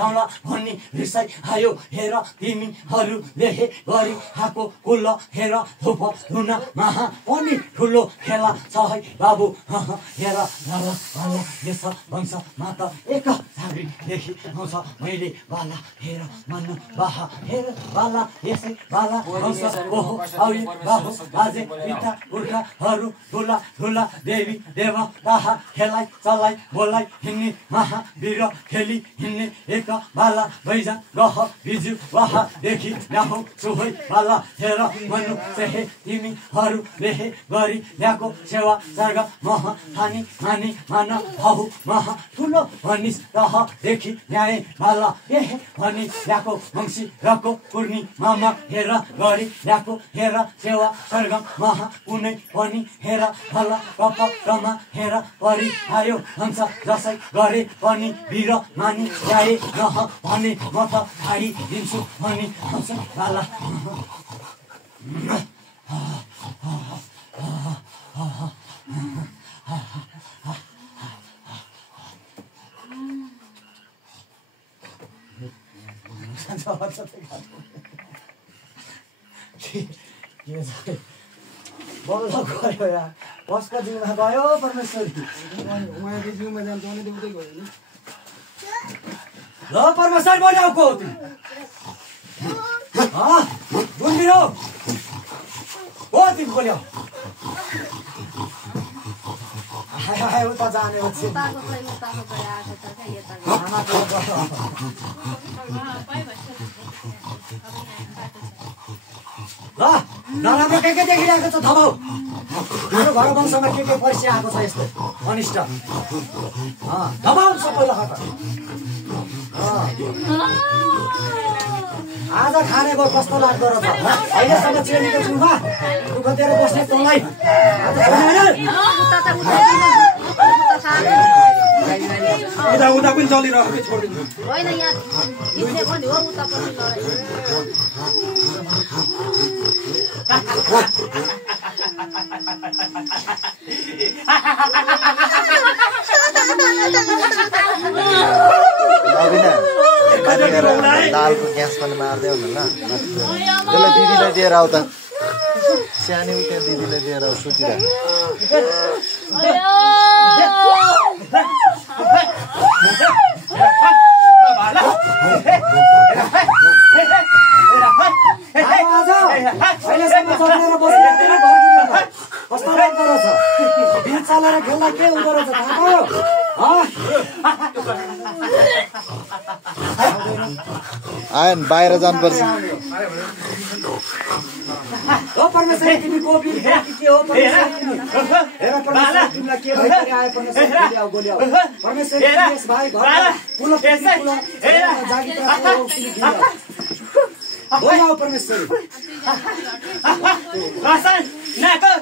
धाउला भन्ने रिसाइ आयो हेर तिमीहरूले हे गरी खाएको कुल्ल हेर धुप धुना महा पनि ठुलो खेला छ है बाबु हेर बाला बाला यस वंश माता एक झाँक्रीदेखि आउँछ मैले बाला हेर मान्नु बाहा हेर बाला यसै बाला वंश ओहो आउँ बाबु बाजे पिता पुर्खाहरू ठुला ठुला देवी देवता खेलाइ चलाइ बोलाइ हिँड्ने महावीर खेली हिँड्ने एक बाला बैजा गह बिजु वाहदेखि ल्याउ सुहै बाला हेर मनु सेहे तिमीहरूले गरी ल्याएको सेवा सर्ग मह खानी मानी मान हौ मह ठुलो भनिस तहदेखि ल्याए बाला हे भनी ल्याएको मङ्सी रको पूर्णिमामा हेर गरी ल्याएको हेर सेवा सर्ग मह कुनै पनि हेर फल कपटमा हेर परि आयो हंस जसै गरे पनि वीर मानी ल्याए नह भने म त खाइदिन्छु भनी हंस बाला बल्ल गयो यार कसको जिउमा गयो परमेश्वरी जिउमा जान्छ भने उतै गयो नि ल परमेश्वर बोलाउको बुन्दिरो हो तिमी बोल्यौ उता जाने ल नराम्रो के देखिरहेको छ थमाउ मेरो घर वंशमा के परिचय आएको छ यस्तो अनिष्ट थमाउ सबैलाई खत आज खाने गयो कस्तो लाग्दो रहेछ अहिलेसम्म चेलीको जिउमा दुःख दिएर बस्ने तँलाई उता उता पनि चलिरहेको छोडिदिनु होइन यहाँ जित्ने पनि हो उता पनि लडाइ दालको ग्यास पनि मार्दै हुनु ल त्यसलाई दिदीलाई दिएर आऊ त सानो त्यहाँ दिदीलाई दिएर आऊ सुतिरहेको कस्तो लाग्दो रहेछ बिल चलाएर खेल्दा के हुँदो रहेछ थाहा भयो आएन बाहिर जानुपर्छ हो परमेश्वर तिमी कोपी के हो परमेश्वर हेर परमेश्वर तिमीलाई के भइरहेको आयो परमेश्वर ल्याउ गोल्याउ परमेश्वर यस भाइ घर पुल जागी बोलाउ परमेश्वर रासन नाको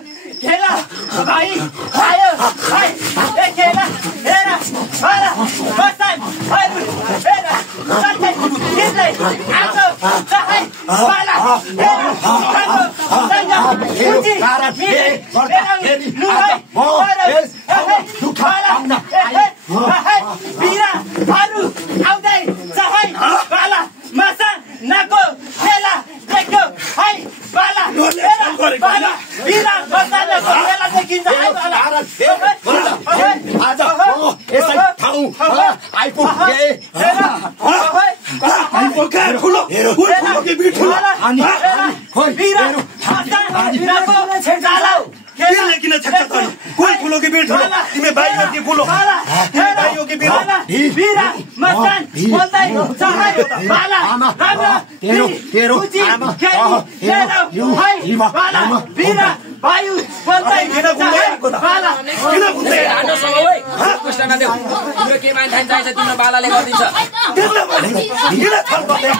खेला भाइ आयो भाइ ए खेला हेरा हेरा बसन भाइ हेरा सबै किसले आको सबै बाला हेरा आको सन्जा उची भारत लुहाई दुखाला बिरा हारु आउँदै सबै बाला मसा नाको खेला देखो हाय बाला बाला बिरा मसा नाको खेला देखिन्छ हाय बाला आज यसै ठाउँ आइपुगे आइपुगे ठुलो ठुलो के बिठुलो अनि खोइ बिरा मसा नाको खेला खेला किन छक्का त कोही ठुलो के बिठुलो तिमी भाइयो के बुलो तिमी भाइयो के बिरो बिरा मसा बोल्दै चाहे बाला राम्रो तेरो आमा हेरो हाय बाला बिरा वायु बोल्दै किन गुन्दैको त बाला किन गुन्दै आनो सब ओइ कृष्णमा देऊ तिम्रो के मान ठान चाहिन्छ तिम्रो बालाले गर्दिन्छ तिम्रो भने किन थल गर्दै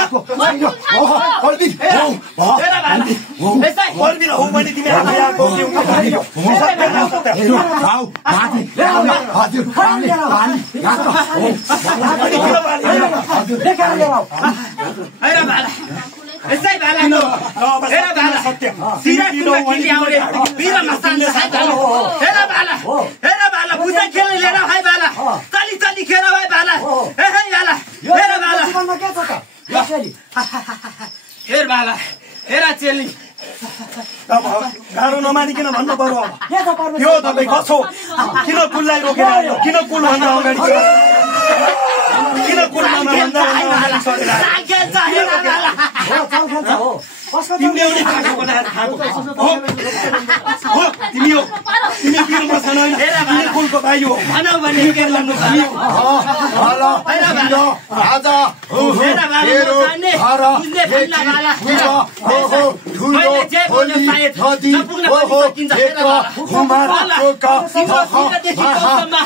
आको ओहो हल्दी हेरा बाला यसै हल्दी हो भने तिमी आको के हेरो आउ माथि हजुर पानी याको हजुर देखाएर ल्याऊ हेरा बाला यसै बालाको हेरा बाला सत्य सिरा किलो आउने बिरा मस्तान हेरा बाला बुझा खेल्ने लिएर हाय बाला चली चली खेर हाय बाला ए हे याला चेली हेर बाला हेर चेली अब गाह्रो नमानिकन भन्नु पर्यो अब के छ परमेश्वर यो तपाईँ कसो किन कुललाई रोकेर आयो किन कुल भन्दा अगाडि किन कुल भन्दा अगाडि सरेर आयो तिमीले पनि खाएको बनाएर खाएको हो तिमी हो तिमी किन बस्न तिमी कुलको भाइ हो भनौ भने के गर्नु पर्यो आज मेरो घर ठुलो होली नदी ओहो एक कुमार चोका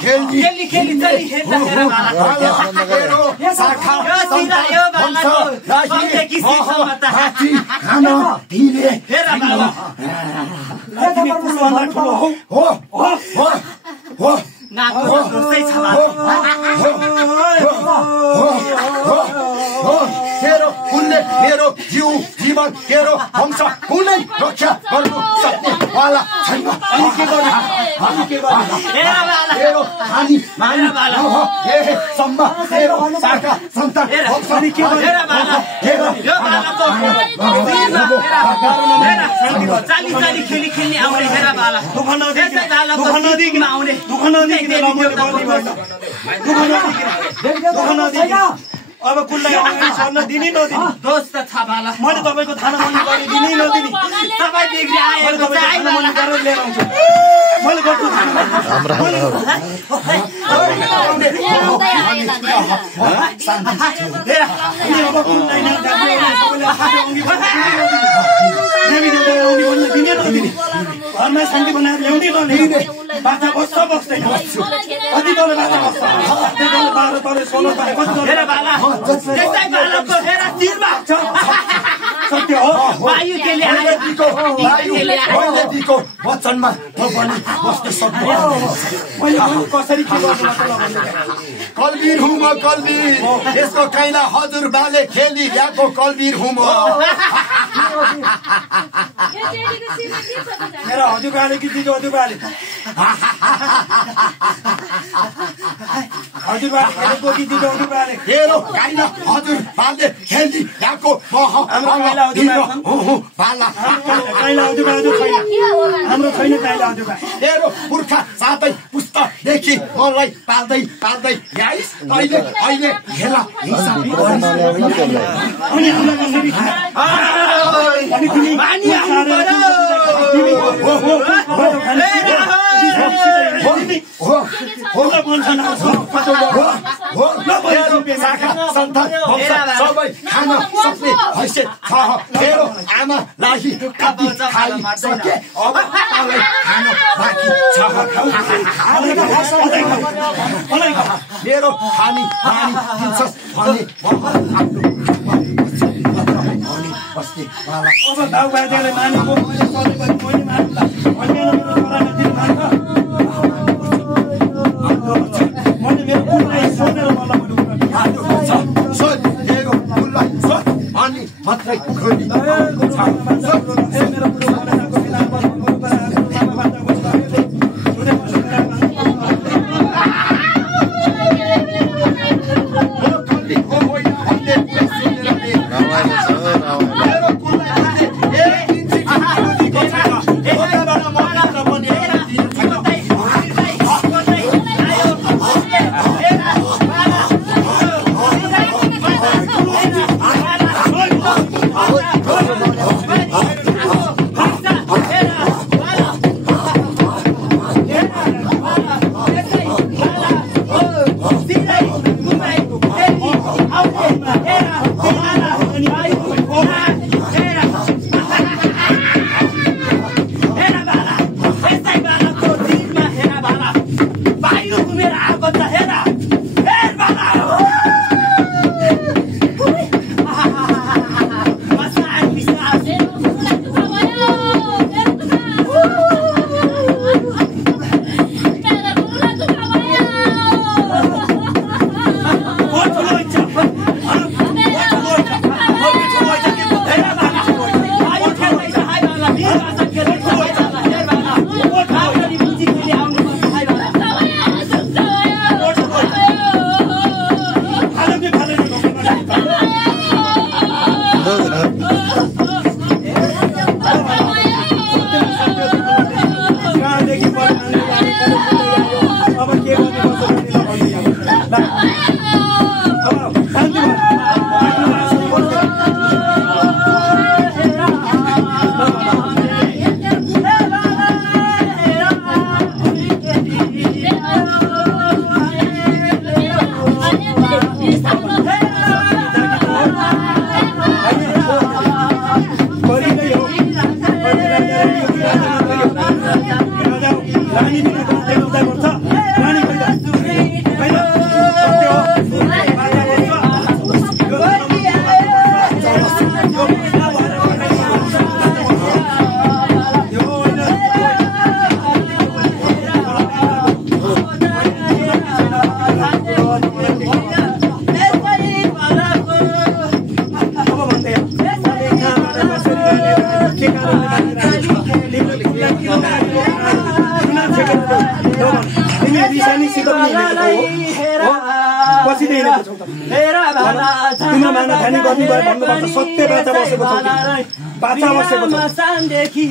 खेली खेली चली शाखा खाना दिने तिमी कुल भन्दा ठुलो हो तेरो कुलले मेरो जीवन तेरो वंश कुनै रक्षा गर्नु सक्ने वाला छैन तेरो हानि सम्म तेरो शाखा सन्तान खेली खेल्ने आउने हेर बाला अब कुललाई अगाडि सर्न दिने नदिने दोष त छ बाला मैले तपाईँको थाना मन गरी दिने नदिने तपाईँ बिग्री आएको थाना मन गरेर लिएर आउँछु मैले गर्छु अब कुललाई दिने नदिने घरमा शान्ति बनाएर ल्याउने नदिने बाछा बस्छ बस्दैन कति तले बाछा बस्छ 12 तले 16 तले कति सत्य हो वायुको वचनमा पनि बस्न सक्नु कसरी के गर्नु कलवीर हुँ म कलवीर यसको काइला हजुर बाले खेली ल्याएको कलवीर हुँ म मेरा हजुरबाले कि दिदी हजुरबाले हजुरबाले खेलेको कि दिदी हजुरबाले मेरो काइला हजुर बाले खेली ल्याएको हाम्रो छैन काइला हजुरबा मेरो पुर्खा सातै पुस्तादेखि मलाई पाल्दै पाल्दै ल्याइस अहिले खेला हिसाब अनि हामीलाई कसरी अनि तिमी सबै खान सक्ने हैसियत छ मेरो आमालाई कति खाइसके अब खान बाँकी छ मेरो हानी दिन्छस् भने बस्ने अब भाउ बाजेले मानेको मैले सधैँभरि मैले मान्ला मैले मेरो छोरालाई दिनु मान्छ मैले मेरो कुललाई सोधेर मलाई अनि मात्रै खोली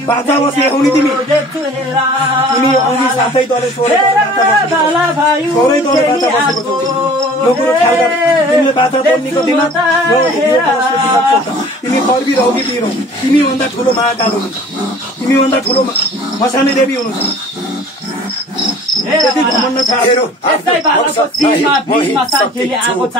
बाजा बसे आउने तिमी अघि साथै दले सोरै दले बाजा बसेको तिमीले बाजा बोल्नेको दिमा तिमी कर्बी रौ कि बिरो तिमीभन्दा ठुलो महाकाल हुनुहुन्छ तिमीभन्दा ठुलो मसानी देवी हुनुहुन्छ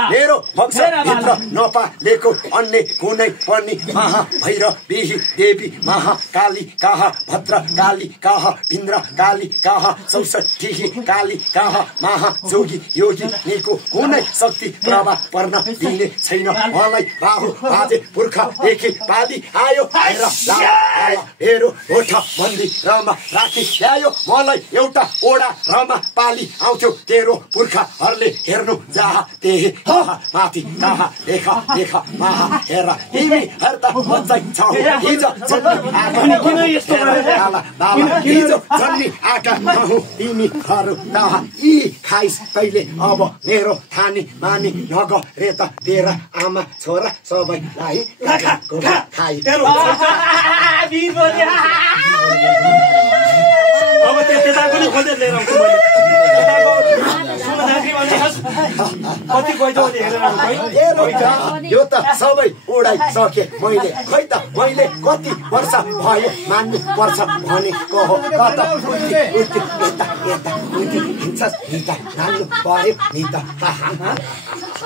मेरो वंशभित्र नपालेको अन्य कुनै पनि महाभैरवी देवी महाकाली काह भद्र काली काह इन्द्र काली काह 64 काली काह महाजोगी योगी निको कुनै शक्ति प्रभाव पर्न दिने छैन मलाई बाहु बाजे पुर्खादेखि पाली आयो हेरो ओठ बन्दी रमा राखी ल्यायो मलाई एउटा ओडा रमा पाली आउँथ्यो तेरो पुर्खाहरूले हेर्नु जहाँ त्यही माथि कहाँ देखा देखा महा हेर तिमी हर्ता बच्चै छौ हिजो जन्मी आका नहु तिमीहरू तह यी खाइस कहिले अब मेरो थानी मानी नगरे त तेरा आमा छोरा सबैलाई खाइ अब त्यता पनि खोजेर लिएर आउँछु मैले कति गइदियो हेरेर यो त सबै उडाइ सके मैले खै त मैले कति वर्ष भयो मान्नु पर्छ भनेको हो कता हिंसास हिँड्दा नान्नु पर्यो नि त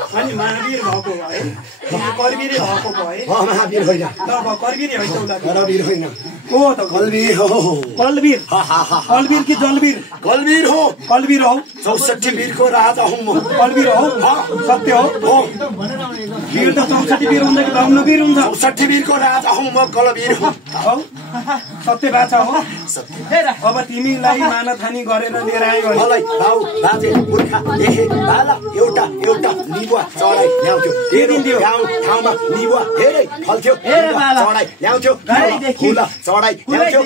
अनि महावीर भएको है कर्वीर भएको भए महावीर होइन कर्वीर होइन कर्वीर होइन हो त कलवीर हो कलवीर कलवीर कि जलवीर कलवीर हो कलवीर हौ 64 वीरको राजा हुँ म कलवीर हौ सत्य हो वीर त 64 वीर हुन्छ कि बाहुन वीर हुन्छ 64 वीरको राजा हुँ म कलवीर हुँ हौ सत्य बाचा हो अब तिमीलाई मानथानी गरेर लिएर आयो मलाई बाउ बाजे पुर्खा देखे बाला एउटा एउटा निबुवा चढाइ ल्याउँथ्यो गाउँ ठाउँमा निबुवा धेरै फल्थ्यो चढाइ ल्याउँथ्यो फुल चढाइ ल्याउँथ्यो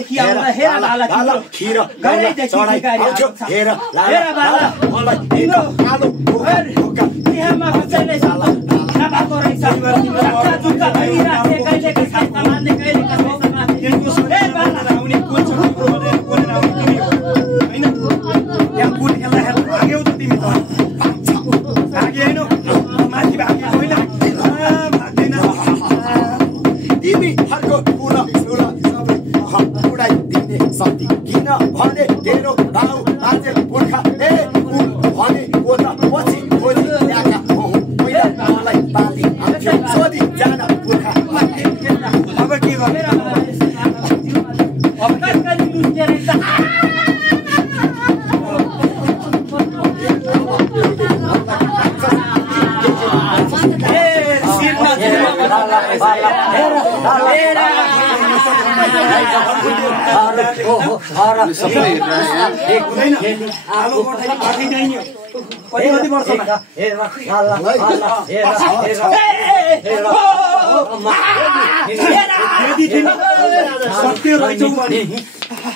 खिर चढाइ ल्याउँथ्यो हेर मलाई कालो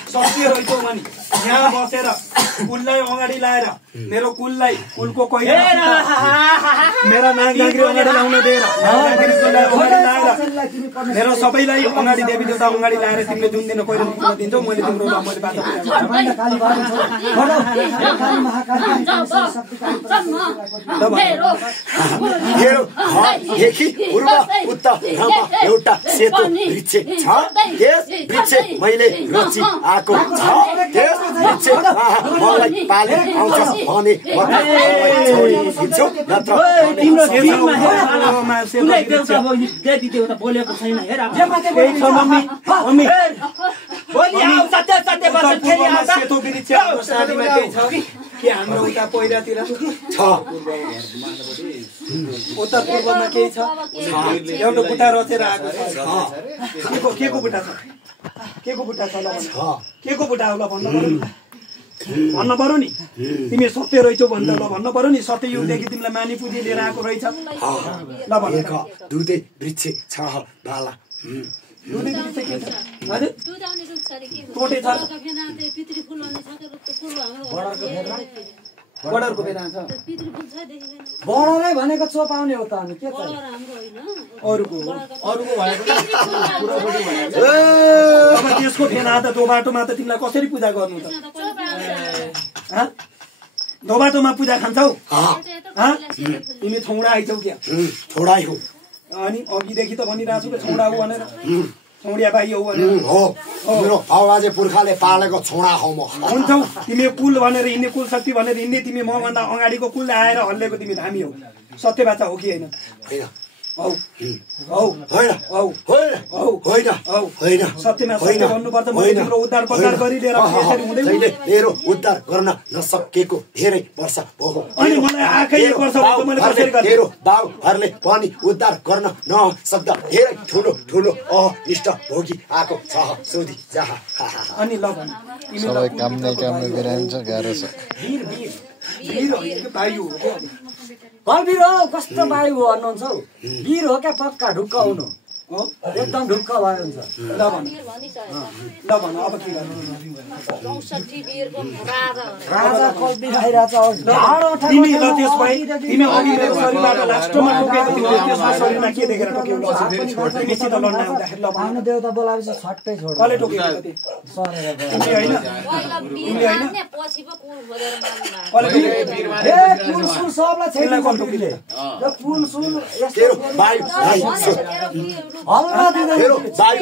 सत्य रहेछौ भने यहाँ बसेर कुललाई अगाडि लाएर मेरो कुलको कोही मेरा नागनागरी अगाडि लाउन दिएर अगाडि लाएर मेरो सबैलाई अगाडि देवी देवता अगाडि लाएर तिमीले जुन दिन कोही कुल दिन्छौ मैले तिम्रो मैले बाटो पूर्व उत्तरमा एउटा सेतो वृक्ष छ त्यस वृक्ष मैले रची आएको छ त्यस वृक्षमा मलाई पाले आउँछ भने बोलेको छैन सेतो वृक्ष के हाम्रो उता पहिरातिर छ उत्तर पूर्वमा केही छ एउटा बुट्टा रचेर आएको छ के को बुट्टा छ के को बुट्टा छ के को बुट्टा होला भन्न पर्यो नि तिमी सत्य रहेछौ भन्दा ल भन्न पर्यो नि सत्य युगदेखि तिमीलाई मानी पुजी लिएर आएको रहेछ ल भन्न दुधे वृक्ष छ बाला टोटे छ बडरको बेना छ बडरै भनेको चोपाउने हो त अनि के छ अरुको अब त्यसको फेना त दो बाटोमा त तिमीलाई कसरी पूजा गर्नु त दो बाटोमा पूजा खान्छौ तिमी छौडा आइछौ क्या छोडाइ हो अनि अघिदेखि त भनिरहेको छु छौडा हो भनेर छौडिया बाई हो भनेर हो मेरो बाबाजे पुर्खाले पालेको छोडा हो म हुन्छौ तिमी कुल भनेर हिँड्ने कुल शक्ति भनेर हिँड्ने तिमी मभन्दा अगाडिको कुल आएर हल्लेको तिमी धामी हो सत्य बाचा हो कि होइन सत्यमा सत्य भन्नुपर्छ मैले तिम्रो उद्धार प्रचार गरिदिएर मेरो उद्धार गर्न नसकेको धेरै वर्ष भयो अनि मलाई आएकै 1 वर्ष भयो मैले कसरी गर्ने मेरो बाउहरूले पनि उद्धार गर्न नसक्दा धेरै ठुलो ठुलो अनिष्ट भोगी आएको छ सोधी जहाँ अनि ल भन सबै काम नै बिरान्छ गाह्रो छ बलवीर हो कस्तो बाई हो भन्नुहुन्छ हौ वीर हो क्या पक्का ढुक्क हुनु एकदम ढुक्क भयो हुन्छ ल भन अब के गर्नु राजा कल्पी खाइरहेछ तिमी ल त्यसमै तिमी अघि मेरो शरीरबाट लास्टमा टोकेको तिमीले त्यसमा शरीरमा के देखेर टोक्यौ तिमी सित लड्न आउँदाखेरि ल भानु देवता बोलाएपछि छट्टै छोड कसले टोक्यो त सरेर तिमी हैन कुल सुल सबलाई छैन टोकीले र कुल सुल मेरो बाई हल्ला दिँदै मेरो बाई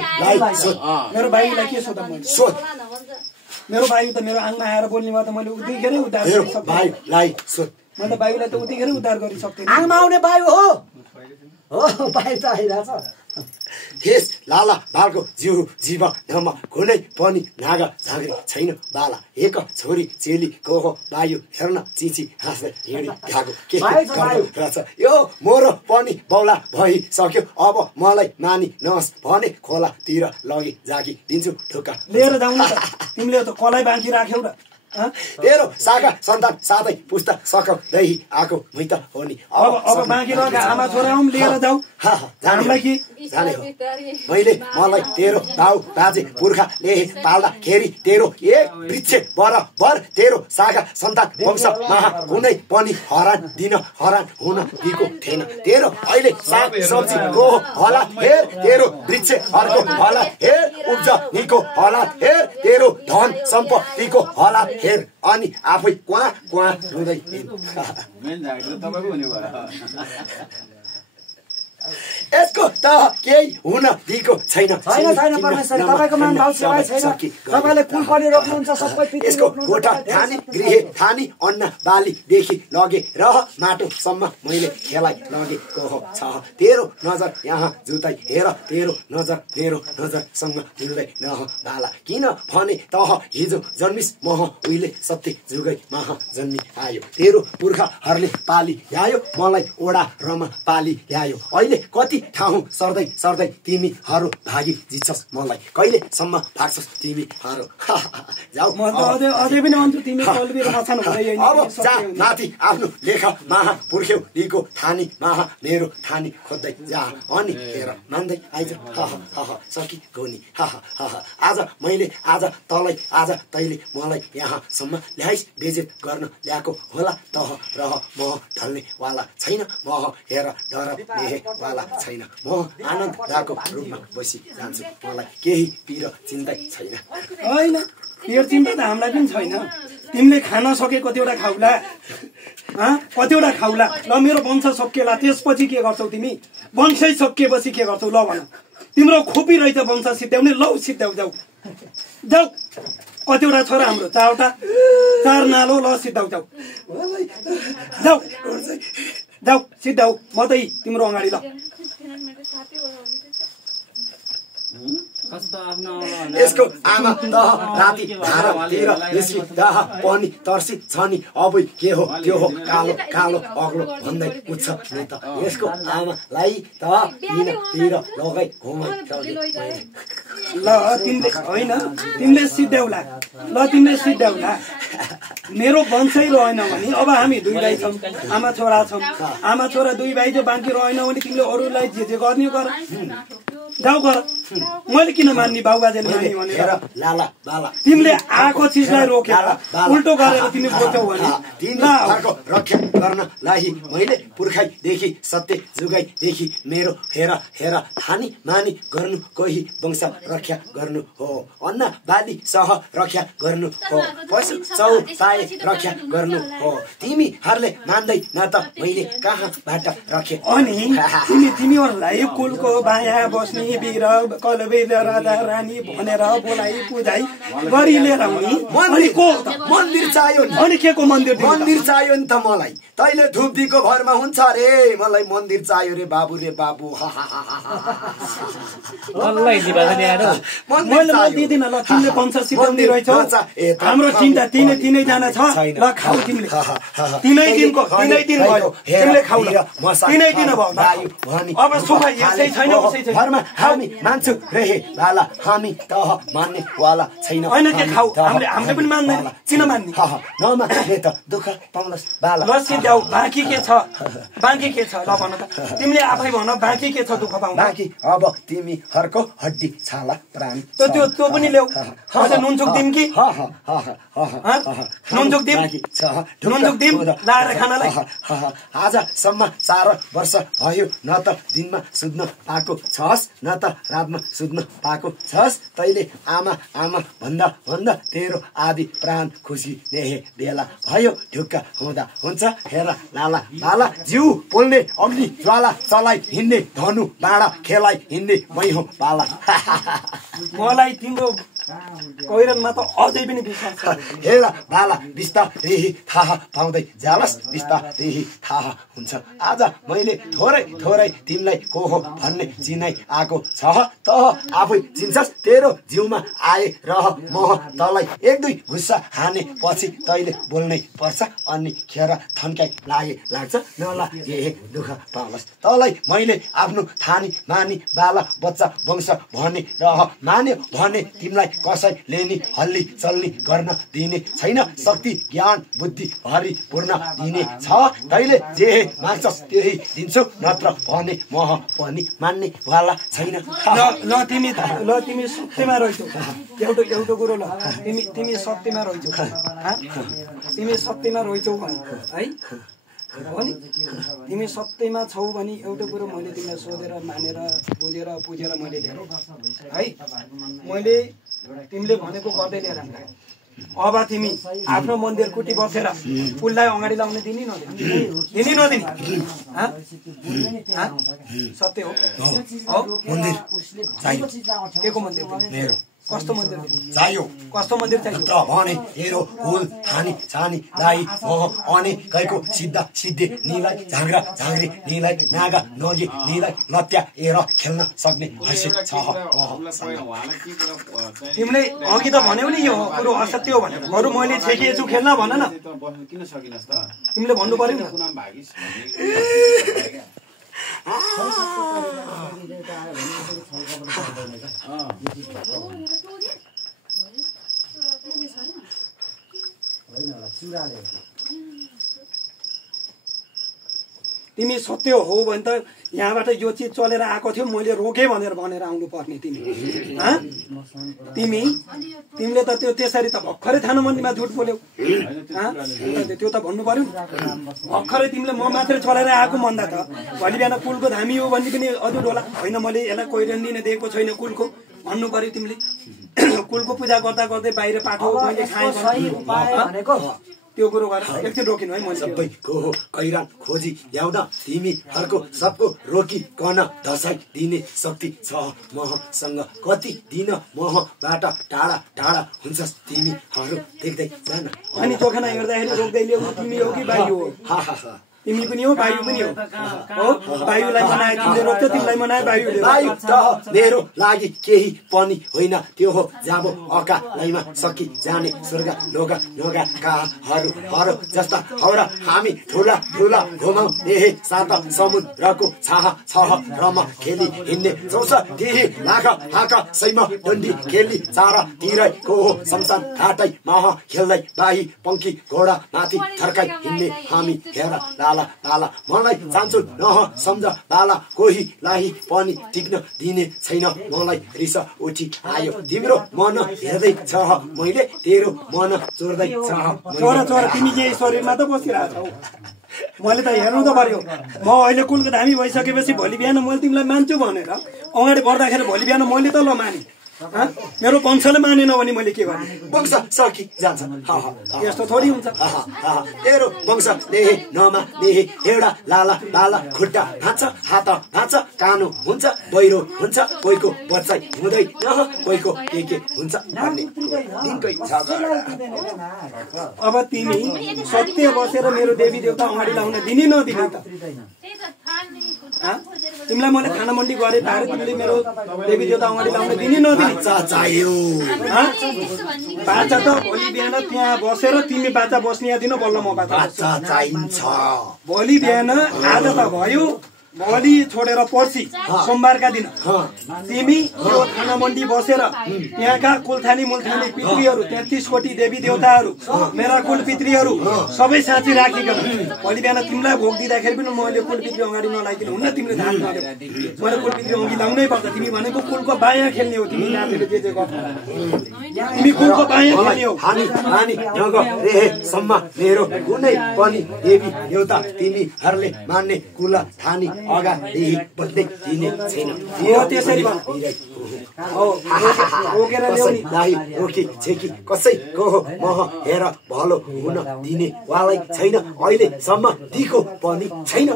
मेरो बाइलाई के सोध मैले सोध मेरो बाई त मेरो आङमा आएर बोल्ने भए त मैले उतिखेरै उद्धार मेरो गर्न सक्थेँ बाईलाई सोध मैले बाइलाई त उतिखेरै उद्धार गरि सक्थेँ आङमा आउने बाई हो बाई त आइरहेछ हेस लाला बालको जीवनमा कुनै पनि नागा झाँक्री छैन बाला एक छोरी चेली को हो बायु हेर्न चिची हाँस्दै हिँडी गएको के रहेछ यो मोरो पनि बौला भइसक्यो अब मलाई मानि नहोस् भने खोलातिर लगी जाकी दिन्छु ढुक्का लिएर जाउँ न त तिमीले त कलाई बाँकी राख्यौ र तेरो सागा सन्तान साथै पुस्ता सकदै आएको मै त हो नि अब बाँकी रहेका आमा छोरा लिएर जाऊ हामीलाई कि जाने हो मैले मलाई तेरो बाउ बाजे पुर्खाले पाल्दाखेरि तेरो एक वृक्ष बराबर तेरो सागा सन्तान वंशमा कुनै पनि हरान हुन दिएको थिएन तेरो अहिले साग सब्जी को होला हेर तेरो वृक्ष अर्को होला हेर उब्जनीको होला हेर तेरो धन सम्पत्तिको होला हेर अनि आफै क्वा रुँदै यसको त केही हुन दिएको छैन परमेश्वर तपाईको मान भाव सेवा छैन तपाईले कुल पनि रोक्नुहुन्छ सबै पितृ यसको गोठा थानी गृह थानी अन्न बालीदेखि लगे रह माटोसम्म मैले खेलाइ लगेको छ तेरो नजर यहाँ जुताइ हेर तेरो नजर मेरो नजरसँग मिल्दै नह बाला किन भने तह हिजो जन्मिस मह उहिले सत्य जुगै महा जन्मी आयो तेरो पुर्खाहरूले पाली ल्यायो मलाई ओडा रमा पाली ल्यायो अहिले कति ठाउँ जाउँ सर्दै सर्दै तिमीहरू भागी जित्छस् मलाई कहिलेसम्म भाग्छस् तिमीहरू जाऊ म त अझै पनि भन्छु तिमी कल्बेर नछान हुँदै अब जा माथि आफ्नो लेख महापुर्ख्यौ लिको थानी महा मेरो थानी खोज्दै जा अनि हेर मान्दै आइज सकि गौनी आज मैले आज तँलाई आज तैले मलाई यहाँसम्म ल्याइस बेजेत गर्न ल्याएको होला तह रह म ढल्ने वाला छैन म हेर डर वाला छैन म आनन्दको रूपमा बसी जान्छु मलाई केही पिर चिन्तै छैन होइन पिर चिन्ता त हामीलाई पनि छैन तिमीले खान सके कतिवटा खाउला कतिवटा खाउला ल मेरो वंश सकिएला त्यसपछि के गर्छौ तिमी वंशै सकिएपछि के गर्छौ ल भन तिम्रो खोपी रहेछ वंश सिद्ध्याउने लौ सिद्ध्याउ जाऊ जाऊ कतिवटा छ र हाम्रो चार नालो ल सिद्ध्याउ जाऊ जाऊ जाऊ सिद्ध्याउ म त तिम्रो अगाडि ल यसको आमा दह राति धारातिर निस्कि दह पनि तर्सी छ नि अब के हो त्यो हो कालो कालो अग्लो भन्दै उठ्छ नि त यसको आमालाई त तिर लगाई घुमाइ ल तिमीले होइन तिमीले सिद्ध्याउला ल तिमीले सिद्ध्याउला मेरो वंशै रहेन भने अब हामी दुई भाइ छौँ आमा छोरा छौँ आमा छोरा दुई भाइ जो बाँकी रहेन भने तिमीले अरूलाई जे गर्ने गर जाऊ गर मैले किन मान्ने बाउ बाजेले मान्ने भनेर लाला बाला तिमीले आएको चिजलाई रोकेर उल्टो गरेर तिमी बोल्छौ भने तिमीहरूको रक्षा गर्नलाई मैले पुर्खाइदेखि सत्य जुगाइदेखि मेरो हेर हेर थानी मानी गर्नु कोही वंश रक्षा गर्नु हो अन्न बाली सह रक्षा गर्नु हो पशु चौ पाए रक्षा गर्नु हो तिमीहरूले मान्दै न त मैले कहाँबाट रखे अनि तिमीहरूलाई कुलको बाया बस्ने वीर कलवेद राजा रानी भनेर बोलाइ पूजाइ गरी लिएर मन्दिर चाहियो अनि के को मन्दिर चाहियो नि त मलाई तैले धुपीको भरमा हुन्छ रे मलाई मन्दिर चाहियो रे बाबु मैले दिदिन ल तिमीले वंश सिद्ध्याउने रहेछौ हाम्रो चिन्ता तिनैजना छ ल खाऊ तिमीले तिनै दिन भयो तिमीले खाऊ तिनै दिन भयो अब सुख यसै छैन उसै छैन घरमा हामी मान्छौ रे लाला हामी तह मान्ने वाला छैन होइन के खाऊ हामीले पनि मान्दैन किन मान्ने नमान्ने त दुःख पाउलस् बाला ल सिद्ध्याउ बाँकी के छ ल भन त तिमीले आफै भन बाँकी के छ दुःख पाउनु बाँकी अब तिमीहरूको हड्डी छाला प्राण त्यो पनि ल्याऊ अझै नुनचुक दिम कि नुनचुक दिम लाएर खानालाई आजसम्म 4 वर्ष भयो न त दिनमा सुत्न पाएको छस् न त रातमा सुत्न पाएको छस् तैले आमा भन्दा तेरो आदि प्राण खुसी देहे बेला भयो ढुक्का हुँदा हुन्छ हेर लाला लाला जिउ पोल्ने अग्नि ज्वाला चलाइ हिँड्ने धनु बाँडा खेलाइ हिँड्ने मै हो बाला मलाई तिम्रो कैरनमा त अझै पनि विश्वास छ हेर बाला बिस्तारै थाहा पाउँदै जालस बिस्तारै थाहा हुन्छ आज मैले थोरै तिमीलाई को हो भन्ने चिनाइ आएको छ त आफै चिन्छस् तेरो जिउमा आए रह मह तलाई 1-2 गुस्सा हाने पछि तैले बोल्नै पर्छ अनि खेर थन्काइ लाग्छ नलागे दुःख पाउलस् तलाई मैले आफ्नो थानी मानी बाला बच्चा वंश भने रह मान्यो भने तिमीलाई कसैले नि हल्ली चल्नी गर्न दिने छैन शक्ति ज्ञान बुद्धि भरिपूर्ण दिने छ तैले जे माग्छस् त्यही दिन्छु नत्र भने मह पनि मान्ने वाला छैन ल तिमी सत्यमा रहेछौ एउटा कुरो ल तिमी सत्यमा रहेछौ तिमी सत्यमा रहेछौ भने है अनि तिमी सत्यमा छौ भने एउटा कुरो मैले तिमीलाई सोधेर मानेर बुझेर पुजेर मैले ल्याएर है मैले तिमीले भनेको गर्दै ल्याएर अब तिमी आफ्नो मन्दिर कुटी बसेर पुललाई अगाडि लाउन दिने नदिने सत्य हो मन्दिर के को मन्दिर मेरो कस्तो मन्दिर चाहियो कस्तो मन्दिर चाहियो भने हेरो कुल हानी छानी लाई मोह अनि गएको सिद्ध सिद्धि नीलाई झाङ्ग्रा झाङ्ग्री नीलाई नागा नगी नीलाई लत्या हेर खेल्न सक्ने हैसियत छ तिमीले अघि त भन्यौ नि यो कुरो असत्य हो भने बरु मैले छेकिएछु खेल्न भन न तिमीले भन्नु पर्यो तिमी सत्य हो भने त यहाँबाट यो चिज चलेर आएको थियो मैले रोकेँ भनेर आउनु पर्ने तिमी तिमीले त त्यो त्यसरी त भर्खरै थाना मन्दिरमा झुट बोल्यौ त्यो त भन्नु पर्यो भर्खरै तिमीले म मात्रै चलाएर आएको भन्दा त भोलि बिहान कुलको धामी हो भन्ने पनि अझुट होला होइन मैले यसलाई कोइरन दिन दिएको छैन कुलको भन्नु पर्यो तिमीले कुलको पूजा गर्दा गर्दै बाहिर पाठो मैले खाएँ भनेको त्यो कुरो गरेर एकछिन रोकिनु है मैले सबैको कैरान खोजी ल्याउँदा तिमीहरूको सबको रोकिकन धसाइ दिने शक्ति छ मसँग कति दिन महबाट टाढा टाढा हुन्छस् तिमीहरू देख्दै जान अनि चोखाना हेर्दाखेरि रोक्दै ल्याउनु तिमी हो कि बायु हो तिमी पनि हो बायु पनि हो बायुलाई मनाए तिमीले रोक्छौ तिमीलाई मनाए बायुले बायु त मेरो लागि केही पनि होइन त्यो हो जाबो अकालैमा सकि जाने स्वर्ग लोका लोका काहरू जस्ता हौरा हामी ठुला ठुला घुमाउ देहे सात समुद्रको छाह छह रमा खेली हिँड्ने 64 लाख हाक सैम डन्डी खेली चार तिरैको हो शमशान घाटै मह खेल्दै बाही पंखी घोडा माथि थर्काई हिँड्ने हामी हेर लाला लाला मलाई चान्चु नह सम्झ बाला कोहीलाई पनि टिक्न दिने छैन मलाई रिस उठी आयो तिम्रो मन हेर्दै छ मैले तेरो मन चोर्दै छ छोरा छोरा तिमी चाहिँ शरीरमा त बसिरहेछौ मैले त हेर्नु त पर्यो म अहिले कुलको धामी भइसकेपछि भोलि बिहान मैले तिमीलाई मान्छु भनेर अगाडि बढ्दाखेरि भोलि बिहान मैले त ल माने मेरो वंशले मानेन भने मैले के गर्ने वंश सकि जान्छ यस्तो थोडी हुन्छ तेरो वंश लेहे नमा लेहे एउटा लाला लाला खुट्टा भाँच्छ हात भाँच्छ कानो हुन्छ बहिरो हुन्छ कोहीको बच्चा हुँदैन कोहीको के हुन्छ भन्ने दिनकै छ अब तिमी सत्य बसेर मेरो देवी देवता अगाडि लाउन दिने नदिने त तिमीलाई मैले खाना मन्डी गरे पारे तिमीले मेरो देवी देवता अगाडि लाउन दिने नदिने बाचा त भोलि बिहान त्यहाँ बसेर तिमी बाचा बस्ने दिन बल्ल म बाचा चाहिन्छ भोलि बिहान आज त भयो भोलि छोडेर पर्सि सोमबारका दिन तिमी यो खाना मन्डी बसेर यहाँका कुलथानी मुलथानी पितृहरू 33 कोटी देवी देवताहरू मेरा कुल पितृहरू सबै साँची राखिकन भोलि बिहान तिमीलाई भोग दिँदाखेरि पनि मैले कुल पितृ अगाडि नलाइकिन हुन्न तिमीले धान गर्यो मैले कुल पितृ अघि लाउनै पर्छ तिमी भनेको कुलको बायाँ खेल्ने हो तिमी नाचेर जे गर्छौ तिमी कुलको बायाँ खेल्ने हो हानी नगरे सम्म मेरो कुनै पनि देवी देवता तिमीहरूले मान्ने कुल ठानी अगाडि बस्दै दिने छैन त्यसरी रोकी छेकी कसैको मह हेर भलो हुन दिने वालै छैन अहिलेसम्म दिएको पनि छैन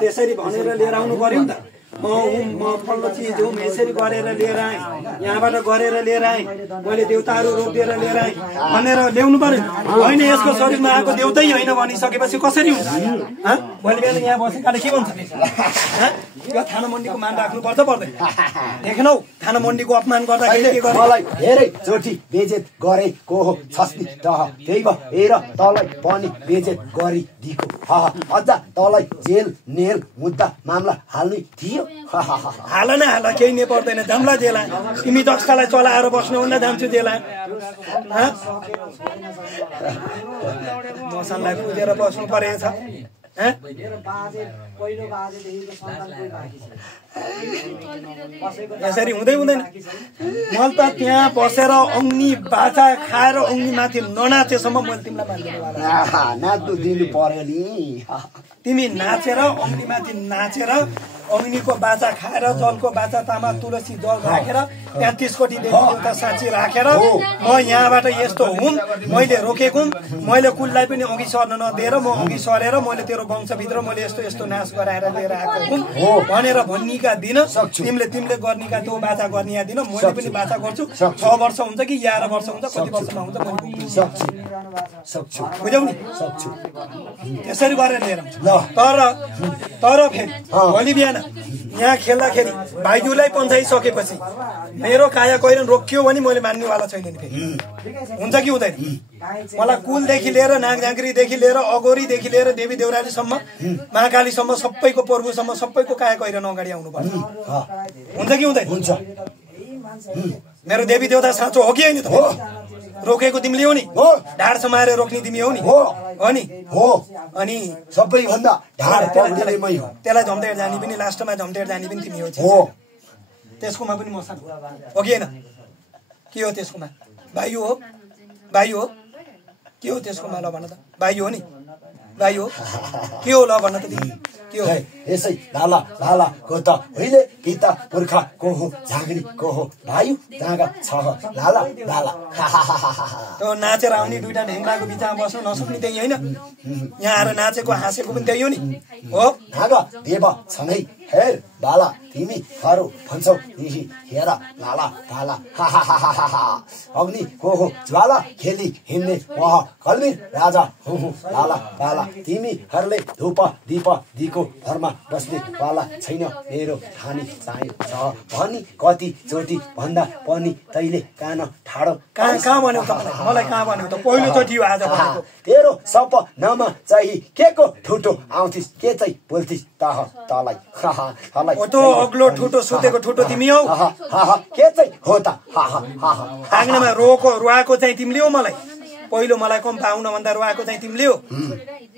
त्यसरी भनेर लिएर आउनु पर्यो नि त म फल्लो चिज हुँ यसरी गरेर लिएर आएँ यहाँबाट गरेर लिएर आएँ मैले देउताहरू रोपिएर लिएर आएँ भनेर ल्याउनु पर्यो होइन यसको शरीरमा आएको देउतै होइन भनिसकेपछि कसरी हुन्छ भोलि बिहान यहाँ बसेकाले के भन्छ यो थाना मन्डीको मान राख्नुपर्छ पर्दैन देखेनौ थाना मन्डीको अपमान गर्दाखेरि के गर्छ मलाई धेरै चोटि बेजेत गरेको हो छस्नी टह त्यही भएर तलाई पनि बेजेत गरिदिएको अझ तलाई जेल नेल मुद्दा मामला हाल्नु थियो हाल न हाल केही नै पर्दैन जाम्ला जेला तिमी दक्षलाई चलाएर बस्नुभन्दा जान्छु जेला मसनलाई पुजेर बस्नु परेछ यसरी हुँदै हुँदैन मैले त त्यहाँ बसेर अग्नि बाचा खाएर अग्नि माथि ननाचेसम्म मैले तिमीलाई नाच्नु दिनु पर्यो नि तिमी नाचेर अग्नि माथि नाचेर अग्निको बाचा खाएर जलको बाचा तामा तुलसी जल राखेर 33 कोटी देवी देवता साँची राखेर म यहाँबाट यस्तो हुँ मैले रोकेको मैले कुललाई पनि अघि सर्न नदिएर म अघि सरेर मैले तेरो वंशभित्र मैले यस्तो यस्तो नाश गराएर लिएर आएको हुँ भनेर भन्नेका दिन तिमीले गर्नेका त्यो बाचा गर्ने दिन मैले पनि बाचा गर्छु 6 वर्ष हुन्छ कि 11 वर्ष हुन्छ कति वर्षमा हुन्छ मैले सक्छु बुझ्यौ नि सक्छु त्यसरी गरेर लिएर तर फेरि भोलि बिहान यहाँ खेल्दाखेरि भाइजुलाई पन्चाइसकेपछि मेरो काया कैरन रोकियो भने मैले मान्नेवाला छैन नि फेरि हुन्छ कि हुँदैन मलाई कुलदेखि लिएर नागझाँक्रीदेखि लिएर अगोरीदेखि लिएर देवी देउरालीसम्म महाकालीसम्म सबैको प्रभुसम्म सबैको काया कैरन अगाडि आउनु पर्छ हुन्छ कि हुँदैन हुन्छ मेरो देवी देवता साँचो हो कि होइन त? रोकेको तिमीले हो नि, ढाड समाएर रोक्ने तिमी हो नि, हो नि? हो। अनि सबैभन्दा ढाड पक्रिने मै हो। त्यसलाई झम्टेर जाने पनि, लास्टमा झम्टेर जाने पनि तिमी हो। त्यसकोमा पनि म सानो हो कि होइन? के हो त्यसकोमा? भाइ हो, भाइ हो, के हो त्यसकोमा? ल भन त, भाइ हो नि, भाइ हो, के हो? ल भन त तिमी, के हो? यसै लाला लाला को त होइन, पिता पुर्खा को हो, झाँक्री को हो, भाइ जाँगा छ लाला लाला। त्यो नाचेर आउने दुईटा ढेङ्ग्राको बिचमा बस्नु नसक्ने त्यही होइन? यहाँ आएर नाचेको हाँसेको पनि त्यही हो नि, हो? नागा देव सँगै हेर बाला तिमीहरू भन्छौ यही हेर लाला लाला। अग्नि को हो, ज्वाला खेली हिँड्ने वह कल्मीर राजा हो लाला लाला। तिमीहरूले धूप दीप दिको भरमा बस्ने वाला छैन, मेरो खानी चाहियो छ भनी कति चोटि भन्दा पनि तैले कान ठाडो। कहाँ भन्यौ त? मलाई कहाँ भन्यौ त? पहिलोचोटि हो आज भनेको। तेरो सपनामा चाहिँ के को ठुटो आउँथिस्, के चाहिँ बोल्थिस् तह तलाई। त्यो अग्लो ठुटो सुतेको ठुटो तिमी हौ? के चाहिँ हो त? आँगनमा रुवाएको चाहिँ तिमीले हो? मलाई पहिलो मलाई कम पाउन भन्दा रुवाएको चाहिँ तिमीले हो?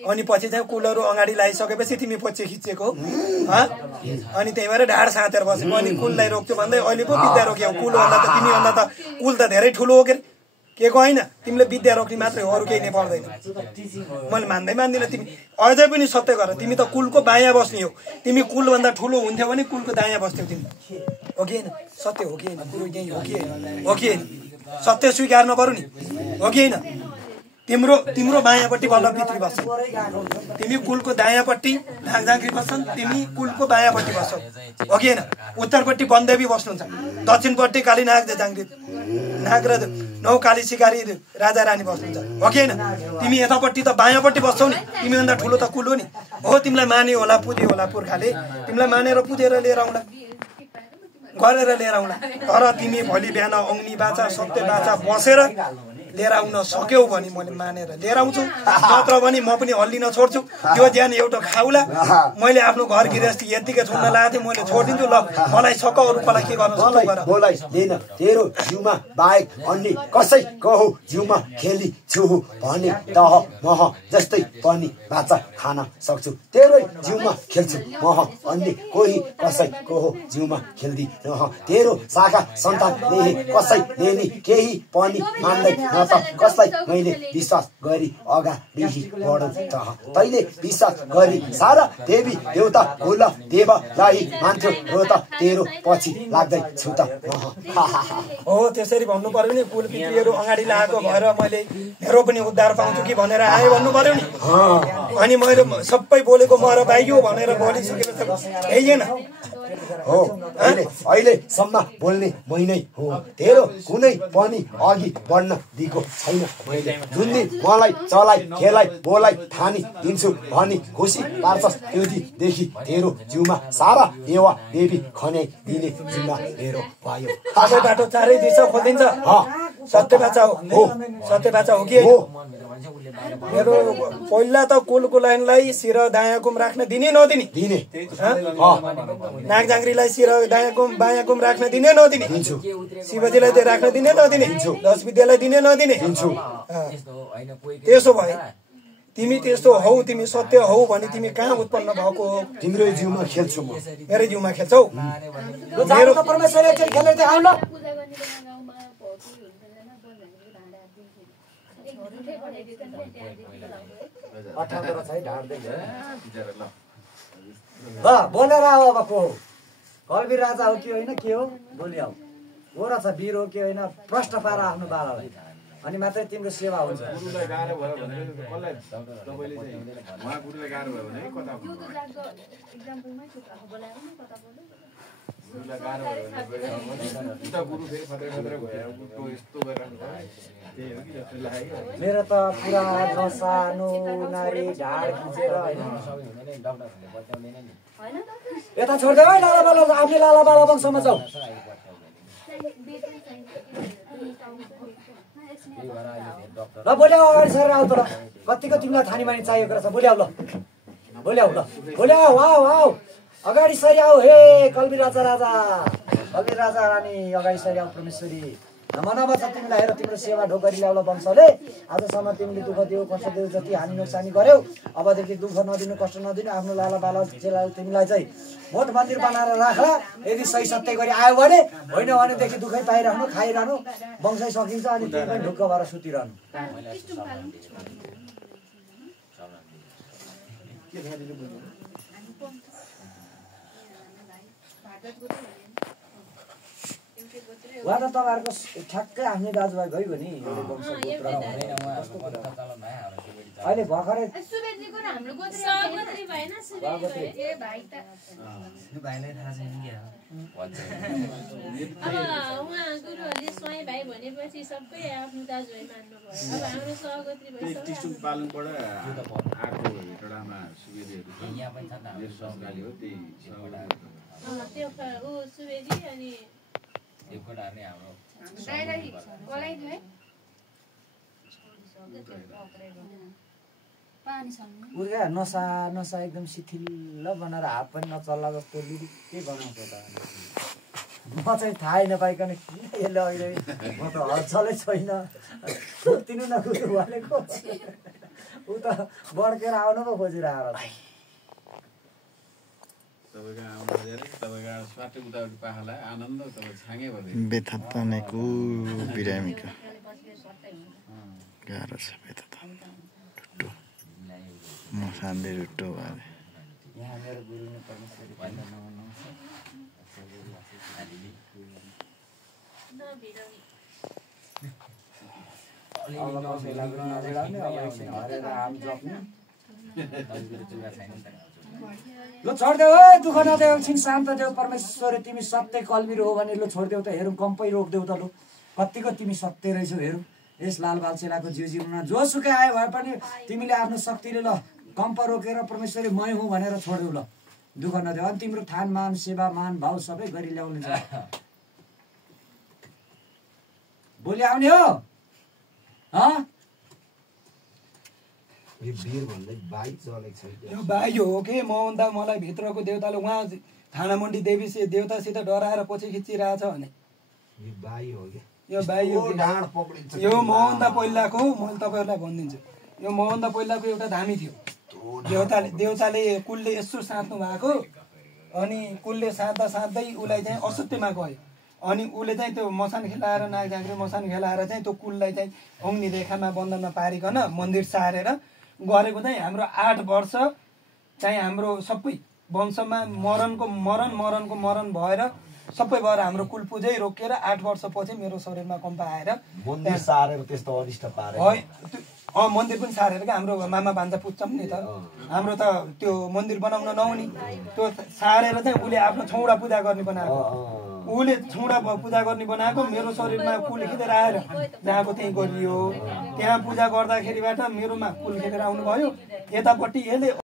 अनि पछि चाहिँ कुलहरू अगाडि लगाइसकेपछि तिमी पछि खिचेको, अनि त्यही भएर ढाड साँचेर बसेको। अनि कुललाई रोक्यो भन्दै अहिले पो विद्या रोक्यौ। कुल भन्दा त तिमी भन्दा त कुल त धेरै ठुलो हो के को होइन? तिमीले विद्या रोक्ने मात्रै हो, अरू केही नै पर्दैन। मैले मान्दिनँ। तिमी अझै पनि सत्य गर, तिमी त कुलको बायाँ बस्ने हो। तिमी कुलभन्दा ठुलो हुन्थ्यौ भने कुलको दायाँ बस्थ्यौ तिमी, हो कि होइन? सत्य हो कि होइन? कुरो यही हो कि होइन? हो कि होइन? सत्य स्वीकार नगरौ नि, हो कि होइन? तिम्रो बायाँपट्टि बल्ल पितृ बस्छ, तिमी कुलको दायाँपट्टि झाँक्री बस्छन्, तिमी कुलको बायाँपट्टि बस्छौ, हो कि होइन? उत्तरपट्टि वनदेवी बस्नुहुन्छ, दक्षिणपट्टि काली नाग झाँक्री नाग र 9 काली सिकारी राजा रानी बस्नुहुन्छ, हो कि होइन? तिमी यतापट्टि त बायाँपट्टि बस्छौ नि, तिमी भन्दा ठुलो त कुल हो नि, हो? तिमीलाई माने होला, पुजे होला पुर्खाले, तिमीलाई मानेर पुजेर लिएर आउँला, गरेर लिएर आउँला। तर तिमी भोलि बिहान अग्नि बाचा सत्य बाचा बसेर लिएर आउन सक्यौ भने मैले मानेर लिएर आउँछु, नत्र भने म पनि हल्लिन छोड्छु। यो ज्यान एउटा खाउला। मैले आफ्नो घर गृहस्थी यतिकै छोड्न लागेको थिएँ, मैले छोडिदिन्छु। ल मलाई सक, अरू कसलाई के गर्न सक्छु गर। मलाई लिन तेरो जिउमा बाहेक अन्य कसैको हो जिउमा खेली छु भने तह मह जस्तै पनि बाचा खान सक्छु। तेरै जिउमा खेल्छु मह, अन्य कोही कसैको हो जिउमा खेल्दी नह। तेरो शाखा सन्तानले कसैले नि केही पनि मान्दैन त, कसलाई मैले विश्वास गरी अगाडि बढौँ त। तैले विश्वास गरी सारा देवी देउता कुल देवलाई मान्थ्यो र त तेरो पछि लाग्दै छु त। हो त्यसरी भन्नु पर्यो नि, कुल पितृहरू अगाडि लागेको भएर मैले मेरो पनि उद्धार पाउँछु कि भनेर आएँ भन्नु पर्यो नि। अनि मैले सबै बोलेको म र भाइ हो भनेर बोलिसकेपछि यही होइन हो? अहिलेसम्म बोल्ने मै नै हो, तेरो कुनै पनि अघि बढ्न दिएको छैन मैले। जुन दिन मलाई चलाइ खेलाइ बोलाइ ठानी दिन्छु भनी खुसी पार्छस्, त्यो दिनदेखि तेरो जिउमा सारा देवा देवी खने दिने जिम्मा मेरो भयो। सबै बाटो चारै दिशा खोलिन्छ। सत्य बाचा हो, सत्य बाचा हो कि मेरो पहिला त कुलको लाइनलाई शिर दायाँ गुम राख्न दिने नदिने, दिने नाग झाँक्रीलाई शिर दायाँ गुम बायाँ गुम राख्न दिने नदिने, शिवजीलाई राख्न दिने नदिने, 10 विद्यालाई दिने नदिने। त्यसो भए तिमी त्यस्तो हौ, तिमी सत्य हौ भने तिमी कहाँ उत्पन्न भएको हो? तिम्रो जिउमा खेल्छु म, मेरो जिउमा खेल्छौ। मेरो परमेश्वरले चाहिँ खेलेर चाहिँ आउन बोलेर आऊ। अब को हो? कल्बीर राजा हो कि होइन, के हो? बोली आऊ। हो रहेछ वीर हो कि होइन, प्रश्न पार आफ्नो बालालाई, अनि मात्रै तिम्रो सेवा हुन्छ। मेरो त पुरा नसानो नारी ढाड खिचेर होइन। यता छोडिदेऊ है लाला बाला, आफ्नै लाला बाला वंशमा जाऊ। ल बोल्याऊ, अगाडि सरेर आऊ। तर कतिको तिमीलाई थानी मानी चाहिएको रहेछ, बोल्याऊ। ल बोल्याऊ, ल बोल्याऊ, आऊ आऊ अगाडि सरी आऊ। हे कल्बीर राजा राजा कवि राजा रानी अगाडि सरी आऊ परमेश्वरी नमनब छ तिमीलाई हेर तिम्रो सेवा ढोकरी ल्याउला वंशले आजसम्म तिमीले दुःख दियो कष्ट दियो जति हानि नोक्सानी गर्यौ अबदेखि दुःख नदिनु कष्ट नदिनु आफ्नो लाला बाला चेला तिमीलाई चाहिँ मोठ मन्दिर बनाएर राख्ला यदि सही सत्य गरी आयो भने होइन भनेदेखि दुःखै पाइरहनु खाइरहनु वंशै सकिन्छ अनि तिमी पनि ढुक्क भएर सुतिरहनु उहाँ त तपाईँहरूको ठ्याक्कै आफ्नै दाजुभाइ गयो नि अहिले भर्खरै उर्गा नसा नसा एकदम शिथिल बनाएर हात पनि नचल्ला जस्तो लिरिकै बनाउँछ त म चाहिँ थाहै नपाइकन किन यसले अहिले म त हल्चलै छैन सुत्तिनु नकुदु भनेको ऊ त बड्केर आउनु पो खोजिरहेको बेथानेको बिरामीको गाह्रो छ बेथा टुट्टो म शान्ति टुट्टो भएर यहाँ मेरो गुरु नै परमेश्वरी ल छोडिदेऊ है दुःख नदेऊ एकछिन शान्त देऊ परमेश्वर तिमी सत्य कल्बिर हो भने ल छोडिदेऊ त हेरौँ कम्पै रोकिदेऊ त लु कतिको तिमी सत्य रहेछौ हेरौँ यस लाल बालचेलाको जीवनमा जोसुकै आयो भए पनि तिमीले आफ्नो शक्तिले ल कम्प रोकेर परमेश्वरी मै हुँ भनेर छोड्यौ ल दुःख नदेऊ अनि तिम्रो थान मान सेवा मान भाव सबै गरी ल्याउने छ भोलि आउने हो यो भाइ हो कि मोहन दा मलाई भित्रको देवताले उहाँ थानामण्डी देवी देवतासित डराएर पछि खिचिरहेछ भने यो भाइ हो यो मोहन दा पहिलाको मैले तपाईँहरूलाई भनिदिन्छु यो मोहन दा पहिलाको एउटा धामी थियो देवताले कुलले यसो साँच्नु भएको अनि कुलले साँच्दा साँच्दै उसलाई चाहिँ असत्यमा गयो अनि उसले चाहिँ त्यो मसान खेलाएर नाग झाँक्री मसान खेलाएर चाहिँ त्यो कुललाई चाहिँ अग्नि रेखामा बन्धनमा पारिकन मन्दिर सारेर गरेको चाहिँ हाम्रो 8 वर्ष चाहिँ हाम्रो सबै वंशमा मरण भएर सबै भएर हाम्रो कुल पूजै रोकिएर 8 वर्षपछि मेरो शरीरमा कम्प आएर मन्दिर सारेर त्यस्तो अनिष्ट पारे मन्दिर पनि सारेर क्या हाम्रो मामा भान्जा पुज्छौँ नि त हाम्रो त त्यो मन्दिर बनाउन नहुने त्यो सारेर चाहिँ उसले आफ्नो छौडा पूजा गर्ने बनाएको उसले छौडा पूजा गर्ने बनाएको मेरो शरीरमा कुल खेदेर आएर जहाँको त्यहीँ गरियो त्यहाँ पूजा गर्दाखेरिबाट मेरोमा कुल खेदेर आउनुभयो यतापट्टि यसले